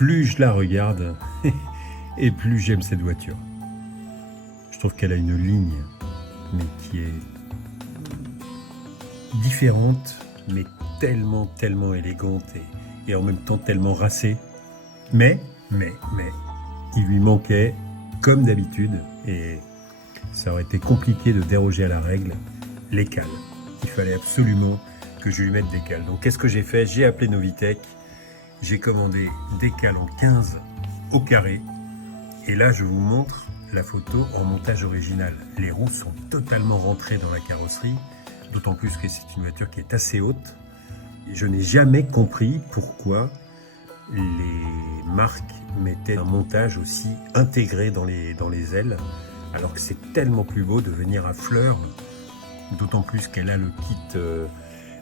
plus je la regarde et plus j'aime cette voiture. Je trouve qu'elle a une ligne, mais qui est différente, mais tellement élégante et en même temps tellement racée. Mais, il lui manquait, comme d'habitude, et ça aurait été compliqué de déroger à la règle, les cales. Il fallait absolument que je lui mette des cales. Donc qu'est-ce que j'ai fait? J'ai appelé Novitec, j'ai commandé des cales en 15 au carré, et là je vous montre la photo en montage original. Les roues sont totalement rentrées dans la carrosserie, d'autant plus que c'est une voiture qui est assez haute. Je n'ai jamais compris pourquoi les marques mettaient un montage aussi intégré dans les ailes, alors que c'est tellement plus beau de venir à fleur, d'autant plus qu'elle a le kit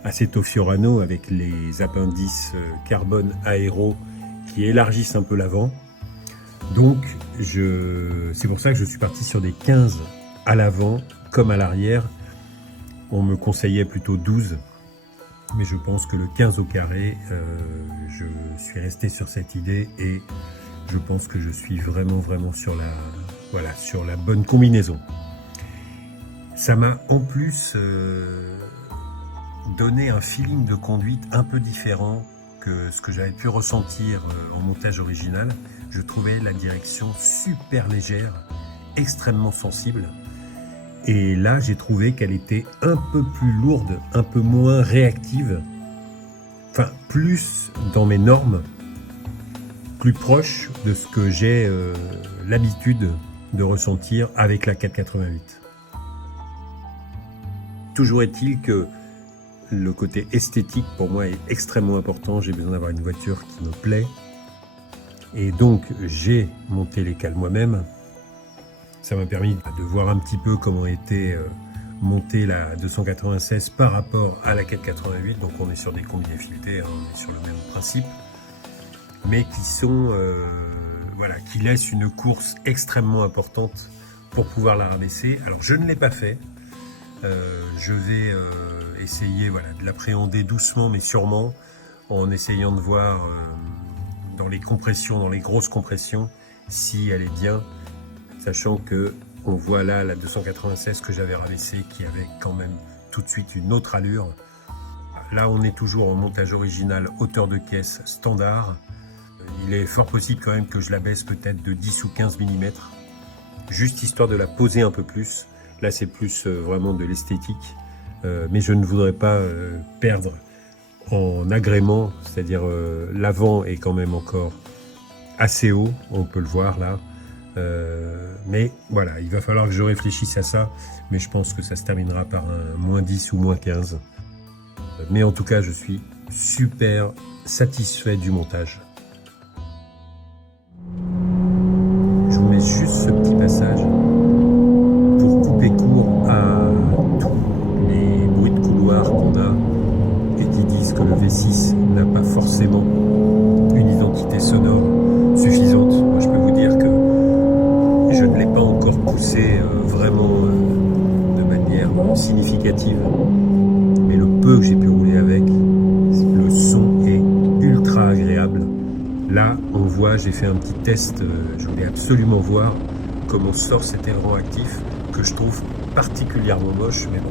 Assetto Fiorano avec les appendices carbone aéro qui élargissent un peu l'avant. Donc c'est pour ça que je suis parti sur des 15 à l'avant comme à l'arrière. On me conseillait plutôt 12, mais je pense que le 15 au carré, je suis resté sur cette idée et je pense que je suis vraiment sur la bonne combinaison. Ça m'a en plus donné un feeling de conduite un peu différent que ce que j'avais pu ressentir en montage original. Je trouvais la direction super légère, extrêmement sensible. Et là, j'ai trouvé qu'elle était un peu plus lourde, un peu moins réactive. Enfin, plus dans mes normes, plus proche de ce que j'ai l'habitude de ressentir avec la 488. Toujours est-il que le côté esthétique pour moi est extrêmement important. J'ai besoin d'avoir une voiture qui me plaît. Et donc j'ai monté les cales moi-même. Ça m'a permis de voir un petit peu comment était montée la 296 par rapport à la 488. Donc on est sur des combinés filetés, hein, on est sur le même principe. Mais qui sont, qui laissent une course extrêmement importante pour pouvoir la rabaisser. Alors je ne l'ai pas fait. Je vais essayer de l'appréhender doucement mais sûrement en essayant de voir dans les compressions, dans les grosses compressions, si elle est bien, sachant que on voit là la 296 que j'avais rabaissée qui avait quand même tout de suite une autre allure. Là on est toujours en montage original hauteur de caisse standard. Il est fort possible quand même que je la baisse peut-être de 10 ou 15 mm, juste histoire de la poser un peu plus. Là, c'est plus vraiment de l'esthétique, mais je ne voudrais pas perdre en agrément, c'est-à-dire l'avant est quand même encore assez haut, on peut le voir là. Mais voilà, il va falloir que je réfléchisse à ça, mais je pense que ça se terminera par un moins 10 ou moins 15. Mais en tout cas, je suis super satisfait du montage. Je vous mets juste ce petit passage pour couper court à tous les bruits de couloir qu'on a et qui disent que le V6 n'a pas forcément une identité sonore suffisante. Moi, je peux vous dire que je ne l'ai pas encore poussé vraiment de manière significative, mais le peu que j'ai pu rouler avec, le son est ultra agréable. Là, on voit, j'ai fait un petit test, je voulais absolument voir comment sort cet aileron actif que je trouve particulièrement moche, mais bon,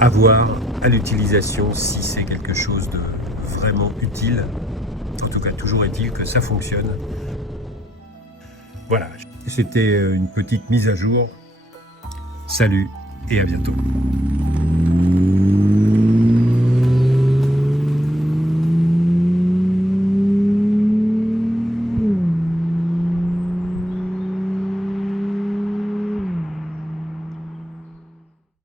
à voir à l'utilisation si c'est quelque chose de vraiment utile. En tout cas, toujours est-il que ça fonctionne. Voilà, c'était une petite mise à jour. Salut et à bientôt.